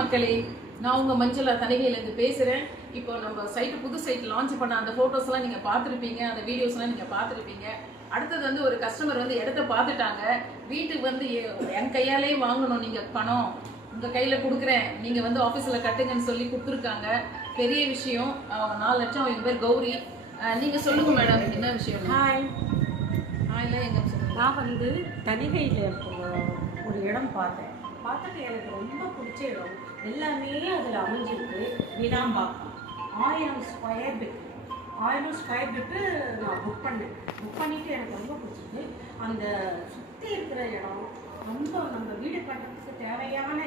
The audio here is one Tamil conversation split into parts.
மக்களே, நான் உங்க மஞ்சளா தணிகையிலேருந்து பேசுகிறேன். இப்போ நம்ம புது சைட் லான்ச் பண்ண அந்த ஃபோட்டோஸ்லாம் நீங்கள் பார்த்துருப்பீங்க, அந்த வீடியோஸ்லாம் நீங்கள் பார்த்துருப்பீங்க. அடுத்தது வந்து ஒரு கஸ்டமர் வந்து இடத்த பார்த்துட்டாங்க. வீட்டுக்கு வந்து என் கையாலே வாங்கணும், நீங்கள் பணம் உங்கள் கையில் கொடுக்குறேன், நீங்கள் வந்து ஆஃபீஸில் கட்டுங்கன்னு சொல்லி கொடுத்துருக்காங்க. பெரிய விஷயம். 4 லட்சம். இவங்க பேர் கௌரி. நீங்கள் சொல்லுங்கள் மேடம், என்ன விஷயம்? ஹாய்லாம் எங்கே சொல்லுங்கள். நான் வந்து தணிகையில் ஒரு இடம் பார்த்துட்டு எனக்கு ரொம்ப பிடிச்ச இடம். எல்லாமே அதில் அமைஞ்சிருக்கு. வினாம்பாக்கம் 1000 ஸ்கொயர் ஃபீட்டு நான் புக் பண்ணிவிட்டு எனக்கு ரொம்ப பிடிச்சிருக்கு. அந்த சுற்றி இருக்கிற இடம் ரொம்ப நம்ம வீடு கட்டுறதுக்கு தேவையான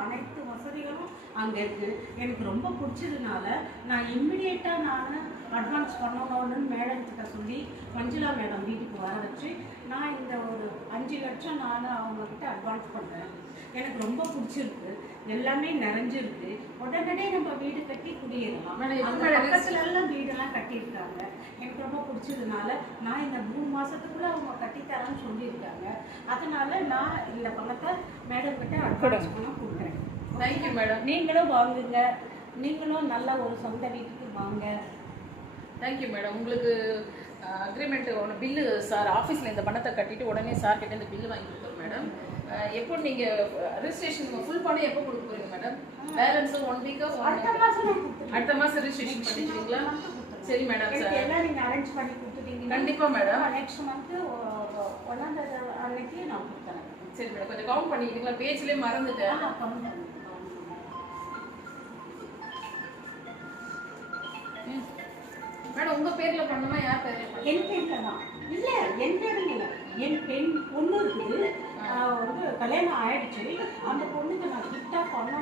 அனைத்து வசதிகளும் அங்கே இருக்குது. எனக்கு ரொம்ப பிடிச்சதுனால நான் இம்மிடியேட்டாக நான் அட்வான்ஸ் பண்ணணும்னு மேடம்கிட்ட சொல்லி மஞ்சுளா மேடம் வீட்டுக்கு வர வச்சு நான் இந்த ஒரு 5 லட்சம் நான் அவங்கக்கிட்ட அட்வான்ஸ் பண்ணுறேன். எனக்கு ரொம்ப பிடிச்சிருக்கு. எல்லாமே நிறைஞ்சிருக்கு. உடனே நம்ம வீடு கட்டி குடியேறலாம். அந்த பக்கத்துலலாம் வீடெல்லாம் கட்டியிருக்காங்க. எனக்கு ரொம்ப பிடிச்சதுனால நான் இந்த 3 மாதத்துக்குள்ளே அவங்க கட்டித்தரேன்னு சொல்லியிருக்காங்க. அதனால நான் இந்த பணத்தை மேடம் கிட்ட அட்வான்ஸ் பண்ண கொடுக்குறேன். Thank you madam. நீங்களும் வாங்குங்க. நீங்களும் நல்ல ஒரு சொந்த வீட்டுக்கு வாங்க. Thank you madam. உங்களுக்கு அக்ரிமெண்ட் ஒன்று பில்லு சார் ஆஃபீஸில் இந்த பணத்தை கட்டிட்டு உடனே சார் கிட்ட இந்த பில்லு வாங்கி கொடுக்குறோம் மேடம். எப்போ நீங்கள் ரெஜிஸ்ட்ரேஷன் ஃபுல் பணம் எப்போ கொடுக்க போகிறீங்க மேடம்? பேலன்ஸு 1 வீக்கா? அடுத்த மாதம் ரெஜிஸ்ட்ரேஷன் பண்ணிக்கிறீங்களா? சரி மேடம். சார் எல்லாம் நீங்கள் அரேஞ்ச் பண்ணி கொடுத்துட்டீங்க. கண்டிப்பாக மேடம். நெக்ஸ்ட் மந்த்து 1ஆம் அன்னைக்கு நான் கொடுத்துறேன். சரி மேடம், கொஞ்சம் கவுண்ட் பண்ணிக்கிட்டீங்களா? பேஜ்லேயே மறந்துட்டேன். மேடம் உங்கள் பேரில் பண்ணணுமா யார் பேரில் பண்ணணும்? என் பேரில் தான். இல்லை, என் பேரில் இல்லை. என் பொண்ணு இருக்குது. வந்து கல்யாணம் ஆயிடுச்சு. அந்த பொண்ணுக்கு நான் கிஃப்டாக பண்ணணும்